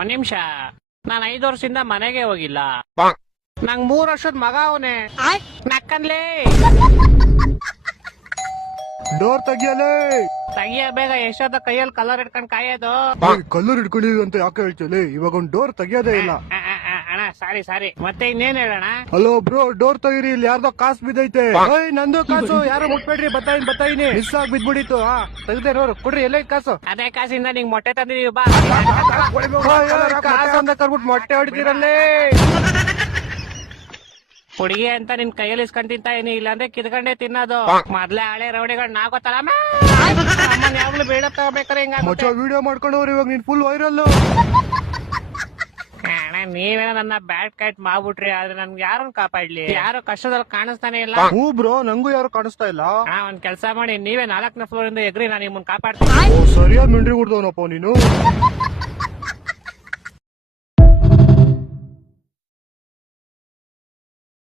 ಒಂದ್ ನಿಮಿಷ, ನಾನ್ 5 ವರ್ಷದಿಂದ ಮನೆಗೆ ಹೋಗಿಲ್ಲ. ನಂಗ್ 3 ವರ್ಷದ ಮಗ ಅವನೇ ನಕ್ಕನ್ಲೇ. ಡೋರ್ ತೆಗಿಯಲೇ. ತೆಗಿಯ ಬೇಗ, ಎಷ್ಟೊತ್ತ ಕೈಯಲ್ಲಿ ಕಲರ್ ಇಟ್ಕೊಂಡ್ ಕಾಯೋದು. ಕಲ್ಲರ್ ಇಟ್ಕೊಂಡಿದ್ವಿ ಅಂತ ಯಾಕೆ ಹೇಳ್ತೀವಿ? ಇವಾಗ ಒಂದ್ ಡೋರ್ ತೆಗಿಯೋದೇ ಇಲ್ಲ. ಅಣ್ಣ ಸಾರಿ ಮತ್ತೆ ಇನ್ನೇನ್ ಹೇಳೋಣ? ಹಲೋ ಬ್ರೋ, ಡೋರ್ ತೆಗೀರಿ, ಇಲ್ಲಿ ಯಾರ್ದೋ ಕಾಸು ಬಿದ್ದೈತೆ. ನಂದು ಕಾಸು, ಯಾರು ಮುಟ್ಬೇಡ್ರಿ, ಬತ್ತಾಯಿನಿ ಮಿಸ್ ಆಗಿ ಬಿದ್ಬಿಡಿತ್ತು. ತೆಗ್ದೆ ನೋಡು, ಕೊಡ್ರಿ, ಎಲ್ಲ ಕಾಸು. ಅದೇ ಕಾಸಿಂದ ನಿಂಗ್ ಮೊಟ್ಟೆ ತಂದಿದೀವಿ ಬಾ. ಕಾಸು ಅಂತ ಕರ್ಬಿಟ್ಟು ಮೊಟ್ಟೆ ಹೊಡಿತೀರಲ್ಲೇ. ಹುಡುಗಿ ಅಂತ ನಿನ್ ಕೈಯಲ್ಲಿ ಇಸ್ಕೊಂಡ್ ತಿಂತ ಏನಿ, ಇಲ್ಲಾಂದ್ರೆ ಕಿದ್ಕೊಂಡೇ ತಿನ್ನೋದು. ಮೊದ್ಲೇ ಹಳೆ ರೌಡಿಗಳು ನಾ ಗೊತ್ತಲ್ಲ, ಯಾವಾಗ್ಲೂ ಬೇಡ ತಗೋಬೇಕಾರೆ ಮಚ್ಚ ವಿಡಿಯೋ ಮಾಡ್ಕೊಂಡವ್ರು, ಇವಾಗ ನೀನ್ ಫುಲ್ ವೈರಲ್. ಅಣ್ಣ ನೀವೇನೋ ನನ್ನ ಬ್ಯಾಡ್ ಕೈಟ್ ಮಾಡ್ಬಿಟ್ರಿ, ಆದ್ರೆ ನನ್ಗೆ ಯಾರನ್ನ ಕಾಪಾಡ್ಲಿ? ಯಾರು ಕಷ್ಟದಲ್ಲಿ ಕಾಣಿಸ್ತಾನೆ ಇಲ್ಲ. ಹೂ ಬ್ರೋ, ನಂಗೂ ಯಾರು ಕಾಣಿಸ್ತಾ ಇಲ್ಲ. ಒಂದ್ ಕೆಲ್ಸ ಮಾಡಿ, ನೀವೇ 4ನೇ ಫ್ಲೋರ್ ಇಂದ ಎಗ್ರಿ, ನಾನು ನಿಮ್ಮನ್ನ ಕಾಪಾಡ್ತೀನಿ. ಸರಿಯಾದ ಮಿಂಡ್ರಿ ಹುಡ್ದವನಪ್ಪ ನೀನು.